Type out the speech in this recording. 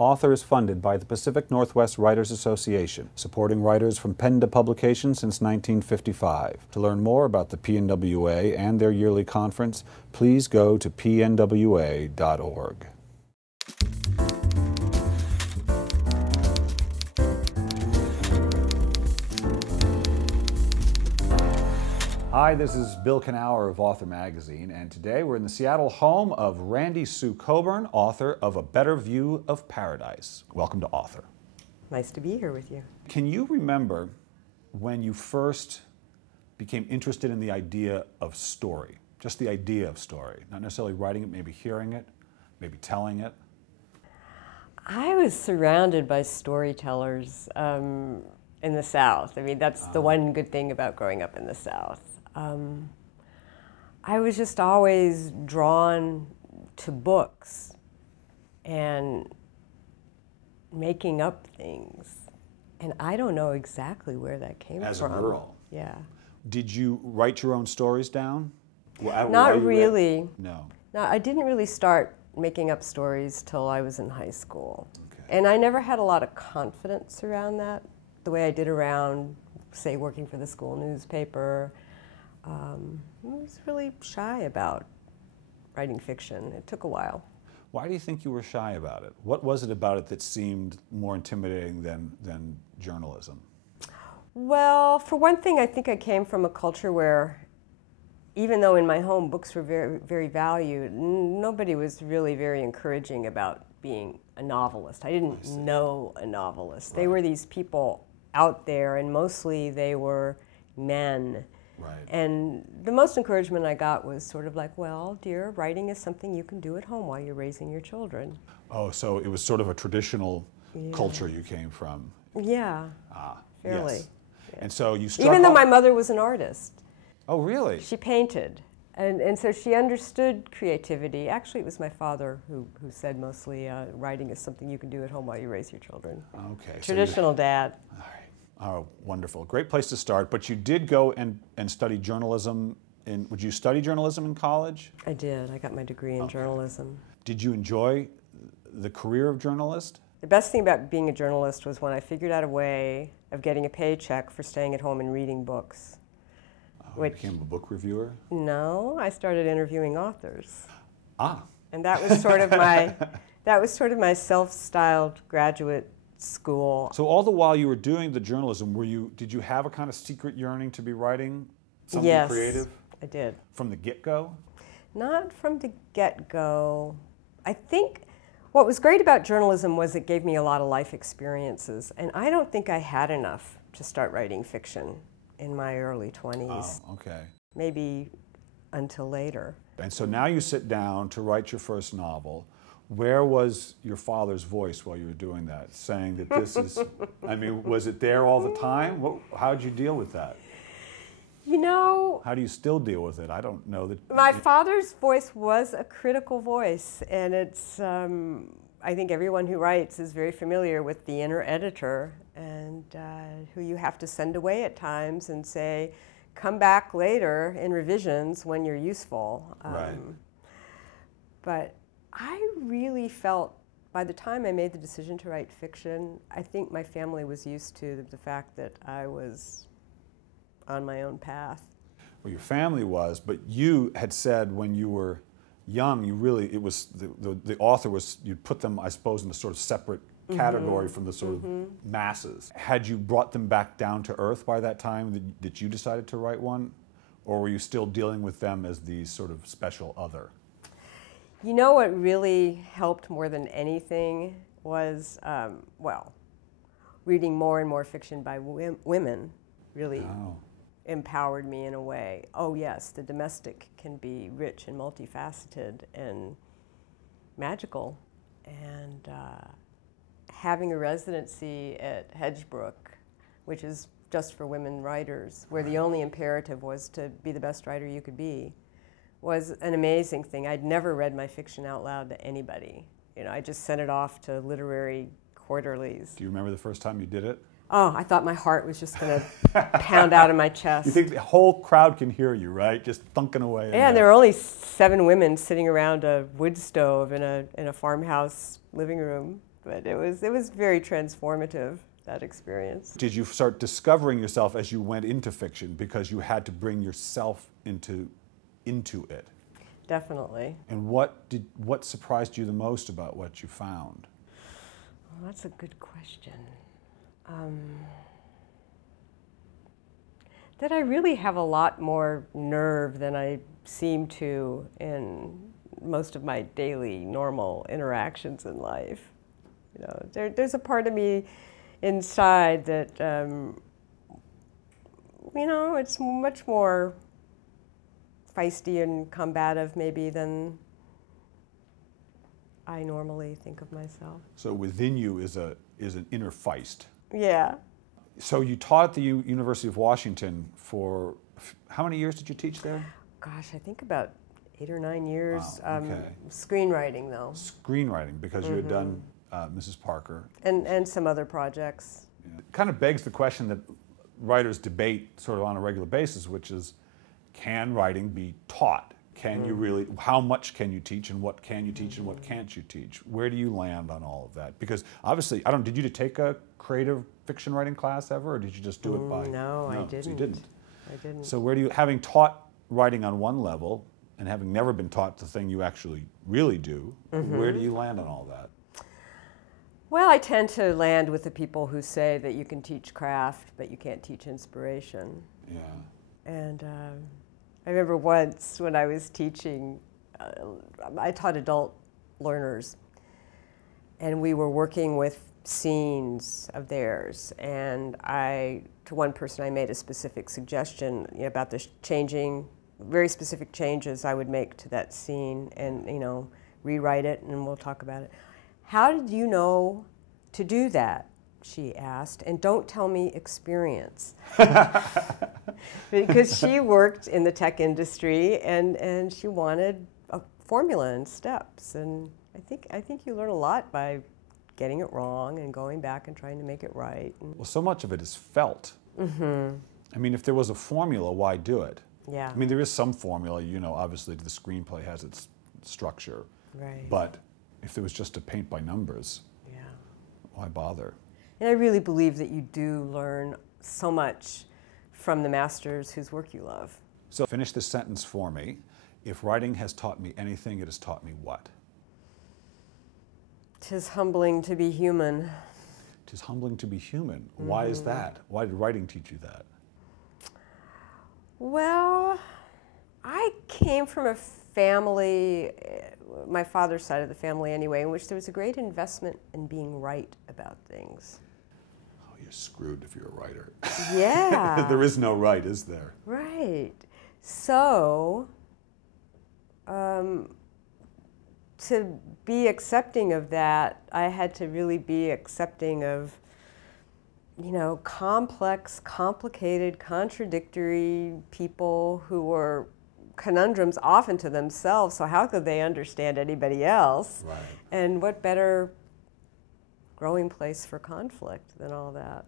Author is funded by the Pacific Northwest Writers Association, supporting writers from pen to publication since 1955. To learn more about the PNWA and their yearly conference, please go to pnwa.org. Hi, this is Bill Kenower of Author Magazine, and today we're in the Seattle home of Randy Sue Coburn, author of A Better View of Paradise. Welcome to Author. Nice to be here with you. Can you remember when you first became interested in the idea of story? Just the idea of story, not necessarily writing it, maybe hearing it, maybe telling it? I was surrounded by storytellers in the South. I mean, that's the one good thing about growing up in the South. I was just always drawn to books and making up things. And I don't know exactly where that came from. As a girl? Yeah. Did you write your own stories down? Not really. No. No, I didn't really start making up stories till I was in high school. Okay. And I never had a lot of confidence around that, the way I did around, say, working for the school newspaper. I was really shy about writing fiction. It took a while. Why do you think you were shy about it? What was it about it that seemed more intimidating than journalism? Well, for one thing, I think I came from a culture where, even though in my home books were very, very valued, nobody was really very encouraging about being a novelist. I didn't know a novelist. Right. They were these people out there, and mostly they were men. Right. And the most encouragement I got was sort of like, well, dear, writing is something you can do at home while you're raising your children. Oh, so it was sort of a traditional culture you came from. Yeah, fairly. Yes. Yeah. And so you struck Even though my mother was an artist. Oh, really? She painted. And so she understood creativity. Actually, it was my father who said mostly writing is something you can do at home while you raise your children. Okay. Traditional dad. All right. Oh, wonderful. Great place to start. But you did go and study journalism. Would you study journalism in college? I did. I got my degree in journalism. Did you enjoy the career of journalist? The best thing about being a journalist was when I figured out a way of getting a paycheck for staying at home and reading books. You became a book reviewer? No, I started interviewing authors. Ah. And that was sort of my self-styled graduate school. So all the while you were doing the journalism, did you have a kind of secret yearning to be writing something creative? Yes, I did. From the get-go? Not from the get-go. I think what was great about journalism was it gave me a lot of life experiences, and I don't think I had enough to start writing fiction in my early 20s. Oh, okay. Maybe until later. And so now you sit down to write your first novel. Where was your father's voice while you were doing that, saying that this is, I mean, was it there all the time? How did you deal with that? You know... How do you still deal with it? I don't know that... My father's voice was a critical voice, and it's, I think everyone who writes is very familiar with the inner editor, and who you have to send away at times and say, come back later in revisions when you're useful. Right. But I really felt, by the time I made the decision to write fiction, I think my family was used to the fact that I was on my own path. Well, your family was, but you had said when you were young, you really, it was, the author was, you'd put them, I suppose, in a sort of separate category from the sort of masses. Had you brought them back down to earth by that time that you decided to write one? Or were you still dealing with them as the sort of special other? You know what really helped more than anything was, well, reading more and more fiction by women really empowered me in a way. Oh yes, the domestic can be rich and multifaceted and magical. And having a residency at Hedgebrook, which is just for women writers, where the only imperative was to be the best writer you could be, was an amazing thing. I'd never read my fiction out loud to anybody. You know, I just sent it off to literary quarterlies. Do you remember the first time you did it? Oh, I thought my heart was just going to pound out of my chest. You think the whole crowd can hear you, right? Just thunking away. Yeah, and there were only 7 women sitting around a wood stove in a farmhouse living room. But it was very transformative, that experience. Did you start discovering yourself as you went into fiction because you had to bring yourself into it? Definitely. And what surprised you the most about what you found? Well, that's a good question. That I really have a lot more nerve than I seem to in most of my daily normal interactions in life. You know, there's a part of me inside that, you know, it's much more feisty and combative maybe than I normally think of myself. So within you is an inner feist. Yeah. So you taught at the University of Washington for, how many years did you teach there? Gosh, I think about 8 or 9 years. Wow, okay. Screenwriting, though. Screenwriting, because you had done Mrs. Parker. And some other projects. Yeah. It kind of begs the question that writers debate sort of on a regular basis, which is, can writing be taught? Can you really, how much can you teach, and what can you teach, and what can't you teach? Where do you land on all of that? Because obviously, did you take a creative fiction writing class ever, or did you just do it by? No, I didn't. So you didn't. I didn't. So where do you, having taught writing on one level, and having never been taught the thing you actually really do, where do you land on all that? Well, I tend to land with the people who say that you can teach craft, but you can't teach inspiration. Yeah. And I remember once when I was teaching, I taught adult learners, and we were working with scenes of theirs, and to one person I made a specific suggestion, you know, about the very specific changes I would make to that scene, and, you know, rewrite it, and we'll talk about it. How did you know to do that? She asked, and don't tell me experience. Because she worked in the tech industry, and she wanted a formula and steps, and I think you learn a lot by getting it wrong and going back and trying to make it right. Well, so much of it is felt. I mean, if there was a formula, why do it? Yeah. I mean, there is some formula, you know, obviously the screenplay has its structure. Right. But if there was just to paint by numbers, yeah, why bother? And I really believe that you do learn so much from the masters whose work you love. So finish this sentence for me. If writing has taught me anything, it has taught me what? 'Tis humbling to be human. 'Tis humbling to be human. Why is that? Why did writing teach you that? Well, I came from a family, my father's side of the family anyway, in which there was a great investment in being right about things. Oh, you're screwed if you're a writer. Yeah. There is no right, is there? Right. So, to be accepting of that, I had to really be accepting of, you know, complex, complicated, contradictory people who were conundrums often to themselves, so how could they understand anybody else? Right. And what better growing place for conflict than all that?